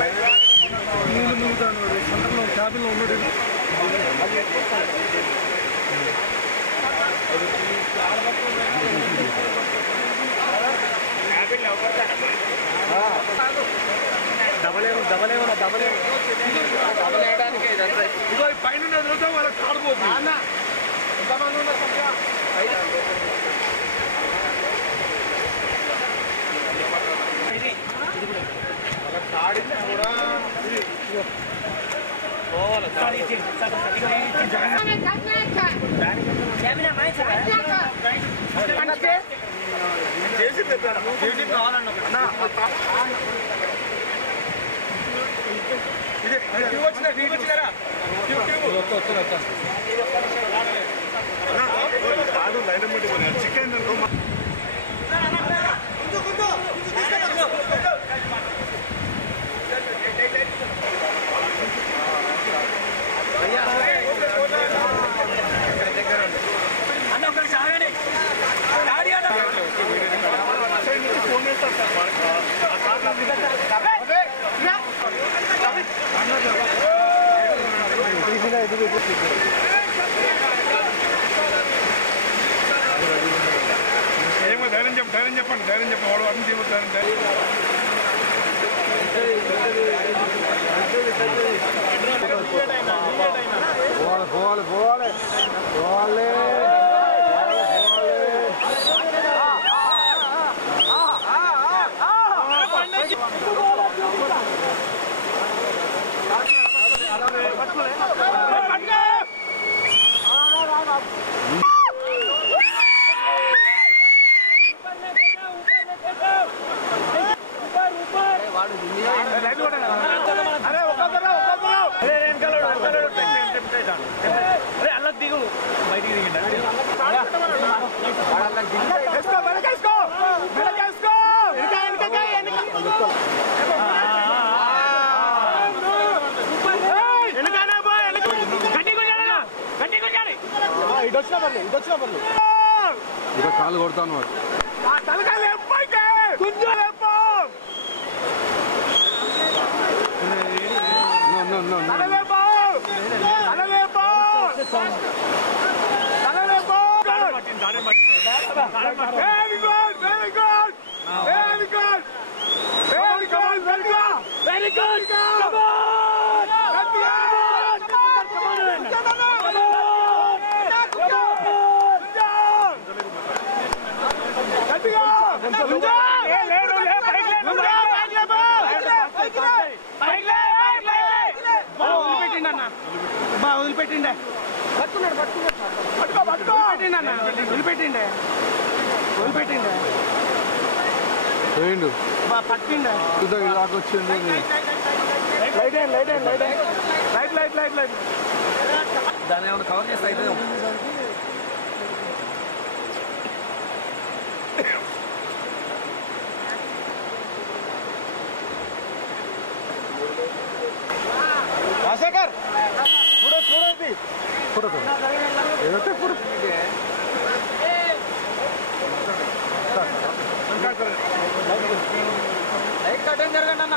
నీళ్ళు మిగుతాను సెంటర్లో క్యాబిన్లో ఉన్నాడు. డబల్ వేయడానికి ఇదో పైన వదిలితే వాళ్ళకి కాడిపోతుంది. ఎంతమంది ఉన్నారు చికెన్ ఏమో ధైర్యం చెప్పండి వాడు అన్ని చెబుతారు. అలా దిగు బయటికి దిగిండి. ఇక కాలు కొడతాను వదిలిపెట్టిండే వదిలిపెట్టిండే పట్టిండే వచ్చింది. లైట్ దాన్ని ఏమైనా కవర్ చేస్తా అయితే రాజశేఖర్ చూడండి లైట్ కట్టం జరగండి అన్న.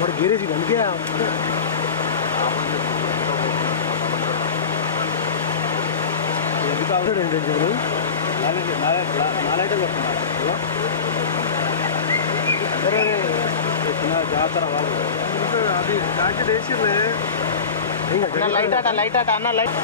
మరి గేరేజ్ అందుకే ఎందుకు అవసరం ఏంటంటే నాలైతే వస్తున్నారు జాతర వాళ్ళు అది జాకెట్ వేసిర్లే. లైట్ ఆట అన్న లైట్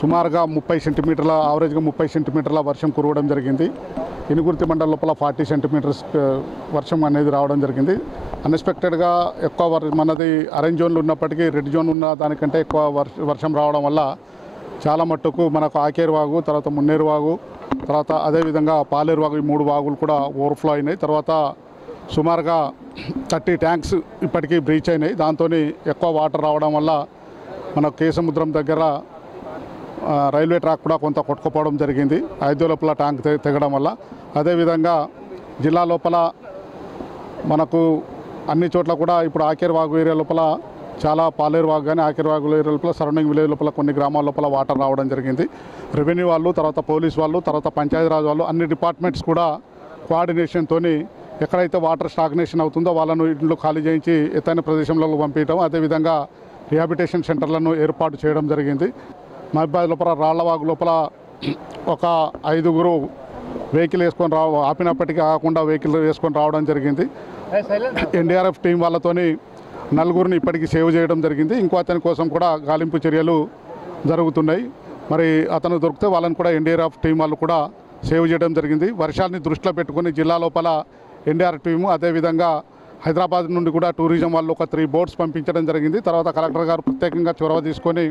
సుమారుగా 30 సెంటీమీటర్ల యావరేజ్గా 30 సెంటీమీటర్ల వర్షం కురవడం జరిగింది. ఇనుగుర్తి మండలం లోపల 40 సెంటీమీటర్స్ వర్షం అనేది రావడం జరిగింది. అన్ఎక్స్పెక్టెడ్గా ఎక్కువ మనది ఆరెంజ్ జోన్లు ఉన్నప్పటికీ రెడ్ జోన్ ఉన్న దానికంటే ఎక్కువ వర్షం రావడం వల్ల చాలా మట్టుకు మనకు ఆకేరు వాగు, తర్వాత మున్నేరు వాగు, తర్వాత అదేవిధంగా పాలేరు వాగు, ఈ 3 వాగులు కూడా ఓవర్ఫ్లో అయినాయి. తర్వాత సుమారుగా 30 ట్యాంక్స్ ఇప్పటికీ బ్రీచ్ అయినాయి. దాంతో ఎక్కువ వాటర్ రావడం వల్ల మన కేసముద్రం దగ్గర రైల్వే ట్రాక్ కూడా కొంత కొట్టుకుపోవడం జరిగింది 5 లోపల ట్యాంక్ తెగడం వల్ల. అదేవిధంగా జిల్లా లోపల మనకు అన్ని చోట్ల కూడా ఇప్పుడు ఆకేరు వాగు ఏరియా లోపల చాలా పాలేరు వాగు కానీ ఆకేరు వాగు ఏరియా లోపల సరౌండింగ్ విలేజ్ లోపల కొన్ని గ్రామాల లోపల వాటర్ రావడం జరిగింది. రెవెన్యూ వాళ్ళు, తర్వాత పోలీస్ వాళ్ళు, తర్వాత పంచాయతీరాజ్ వాళ్ళు, అన్ని డిపార్ట్మెంట్స్ కూడా కోఆర్డినేషన్తో ఎక్కడైతే వాటర్ స్టాగ్నేషన్ అవుతుందో వాళ్ళను ఇంట్లో ఖాళీ చేయించి ఎత్తైన ప్రదేశంలో పంపించడం, అదేవిధంగా రిహాబిటేషన్ సెంటర్లను ఏర్పాటు చేయడం జరిగింది. మహబాద్ లోపల రాళ్లవాగు లోపల ఒక 5గురు వెహికల్ వేసుకొని ఆపినప్పటికీ ఆగకుండా వెహికల్ వేసుకొని రావడం జరిగింది. ఎన్డీఆర్ఎఫ్ టీం వాళ్ళతోని 4గురిని ఇప్పటికీ సేవ్ చేయడం జరిగింది. ఇంకో అతని కోసం కూడా గాలింపు చర్యలు జరుగుతున్నాయి. మరి అతను దొరికితే వాళ్ళని కూడా ఎన్డీఆర్ఎఫ్ టీం వాళ్ళు కూడా సేవ్ చేయడం జరిగింది. వర్షాన్ని దృష్టిలో పెట్టుకుని జిల్లా లోపల ఎన్డీఆర్ఎఫ్ టీము, అదేవిధంగా హైదరాబాద్ నుండి కూడా టూరిజం వాళ్ళు ఒక 3 బోట్స్ పంపించడం జరిగింది. తర్వాత కలెక్టర్ గారు ప్రత్యేకంగా చొరవ తీసుకొని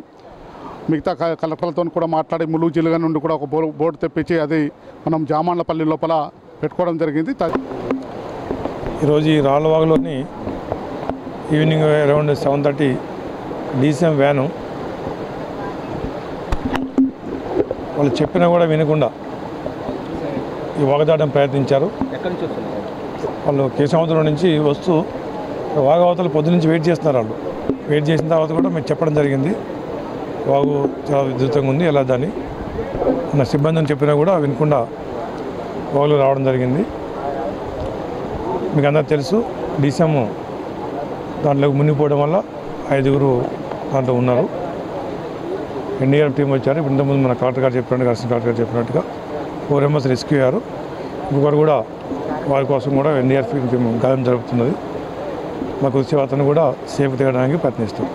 మిగతా కలెక్టర్లతో కూడా మాట్లాడి ములుగు జిల్లా నుండి కూడా ఒక బోట్ తెప్పించి అది మనం జామాన్లపల్లి లోపల పెట్టుకోవడం జరిగింది. ఈరోజు ఈ రాళ్ళవాగులోని ఈవినింగ్ అరౌండ్ 7:30 డీసీఎం వ్యాను వాళ్ళు చెప్పినా కూడా వినకుండా ఈ వాగదాటం ప్రయత్నించారు. వాళ్ళు కేశవంతుల నుంచి వస్తూ వాగవతలు పొద్దునుంచి వెయిట్ చేస్తున్నారు. వాళ్ళు వెయిట్ చేసిన తర్వాత కూడా మేము చెప్పడం జరిగింది, వాగు చాలా విద్యుత్తంగా ఉంది, ఎలా దాన్ని మన సిబ్బందిని చెప్పినా కూడా వినకుండా వాగులు రావడం జరిగింది. మీకు అందరూ తెలుసు, డీసీఎం దాంట్లోకి మునిగిపోవడం వల్ల 5గురు దాంట్లో ఉన్నారు. ఎన్డీఆర్ఎఫ్ టీం వచ్చారు. ఇప్పుడు ఇంతకుముందు మన కలెక్టర్ గారు చెప్పినట్టుగా, అసిస్టెంట్ కలెక్టర్ గారు చెప్పినట్టుగా 4 మెంబర్స్ రెస్క్యూ అయ్యారు. ఇంకొకరు కూడా వారి కోసం కూడా ఎన్డీఆర్ఎఫ్ టీం గాయం జరుగుతున్నది. మాకు వచ్చే అతను కూడా సేఫ్ దిగడానికి ప్రయత్నిస్తాం.